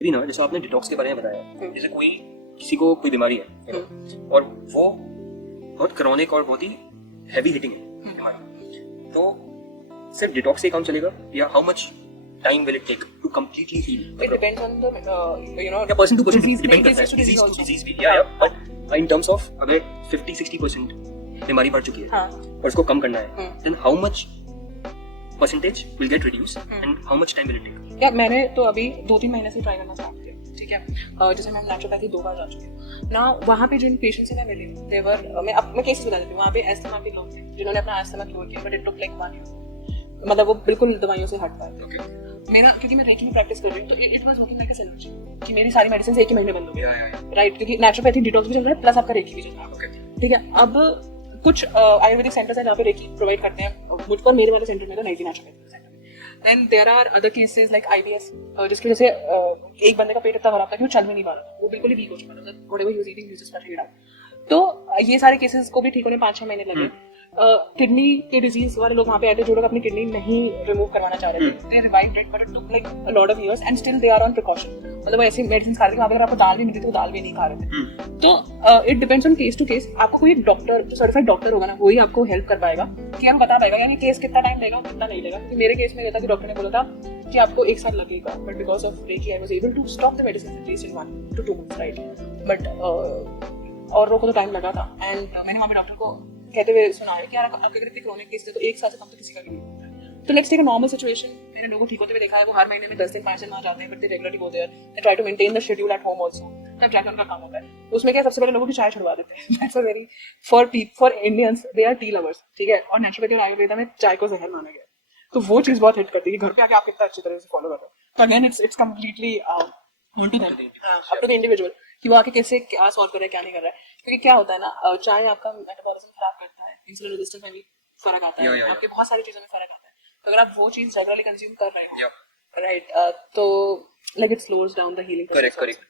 भी ना, जैसे आपने डिटॉक्स के बारे में बताया, जैसे कोई किसी को कोई बीमारी है और वो बहुत क्रॉनिक और बहुत ही हैवी हिटिंग है बीमारी, तो सिर्फ डिटॉक्स से काम चलेगा या how much time will it take to completely heal? It depends on the या person to person disease, depend करता disease है, to disease disease to also. Disease भी, या बट इन टर्म्स ऑफ अगर 50-60% बीमारी बढ़ चुकी है हाँ. और उसको कम करना है, then how much percentage will get reduce and how much time will it take? या मैंने तो अभी 2-3 महीने से ट्राई करना स्टार्ट किया, ठीक है. जैसे मैं नेचुरोपैथी 2 बार जा चुकी हूँ ना. वहाँ पे जिन पेशेंट से मैं मिली हूँ, देवर मैं केसेस बता देती हूँ. वहाँ पे अस्थमा के लोग थे जिन्होंने अपना अस्थमा क्योर किया, but it took like 1 year. मतलब वो बिल्कुल दवाइयों से हट पाए. मेरा, क्योंकि मैं रेकी में प्रैक्टिस कर रही हूँ, तो it was working like a synergy कि मेरी सारी मेडिसिन एक ही महीने बंद हो गई, राइट. क्योंकि नेचुरोपैथी डिटॉक्स भी चल रहा है, प्लस आपका रेकी भी चल रहा है, ठीक है. अब कुछ आयुर्वेदिक सेंटर्स हैं जहाँ पे रेकी प्रोवाइड करते हैं. मुझ पर मेरे वाले सेंटर में तो नहीं थी नेचुरोपैथी सेंटर में. Then there are other cases like IBS, जिसकी वजह से एक बंदे का पेट इतना खराब था कि वो चल भी नहीं पा रहा था, वो बिल्कुल ही वीक हो चुका था. Whatever he was eating, he just started out. तो ये सारे केसेस को भी ठीक होने 5-6 महीने लगे. किडनी के डिजीज वाले लोग वहाँ पे आए थे जो लोग अपनी किडनी नहीं रिमूव करवाना चाह रहे थे. They revived it, but it took like a lot of years and still they are on precaution. मतलब वो ऐसी मेडिसिन खा रहे थे, वहाँ पे अगर आपको दाल भी मिलती थी वो दाल भी नहीं खा रहे थे. तो it depends on case to case. आपको कोई एक डॉक्टर, जो सर्टिफाइड डॉक्टर होगा ना, वही आपको हेल्प कर पाएगा कि हम बता पाएगा यानी केस कितना टाइम लेगा कितना नहीं लेगा. क्योंकि मेरे केस में ये था कि डॉक्टर ने बोला था कि आपको 1 साल लगेगा, but because of reiki I was able to stop the medicine at least in 1 to 2 months, right. But और लोगों को तो टाइम लगा था. एंड मैंने वहाँ पे डॉक्टर को कहते हुए सुना है कि यार आपके अगर इतने क्रोनिक केस है तो 1 साल से कम तो किसी का भी नहीं होता है. तो let's take a normal situation. मैंने लोगों को ठीक होते हुए देखा है, वो हर महीने में 10 दिन 5 दिन वहाँ जाते हैं, but they regularly go there, they try to maintain the schedule at home also. तब जाकर उनका काम होता है. उसमें क्या, सबसे पहले लोगों की चाय छुड़वा देते हैं. That's a very for Indians, they R T lovers, ठीक है. और नेचुरोपैथी और आयुर्वेदा में चाय को जहर माना गया. तो वो चीज बहुत हिट करती है कि घर पे आके आप कितना अच्छी तरह से फॉलो कर रहे हो. तो again it's completely on to them, up to the individual कि वो आके कैसे क्या सॉल्व कर रहा है क्या नहीं कर रहा है. क्योंकि क्या होता है ना, चाय आपका मेटाबॉलिज्म खराब करता है, इंसुलिन रेजिस्टेंस में भी फर्क आता है, आपके बहुत सारी चीजों में फर्क आता है. तो अगर आप वो चीज रेगुलरली कंज्यूम कर रहे हो, राइट, तो like it slows down the healing process. Correct.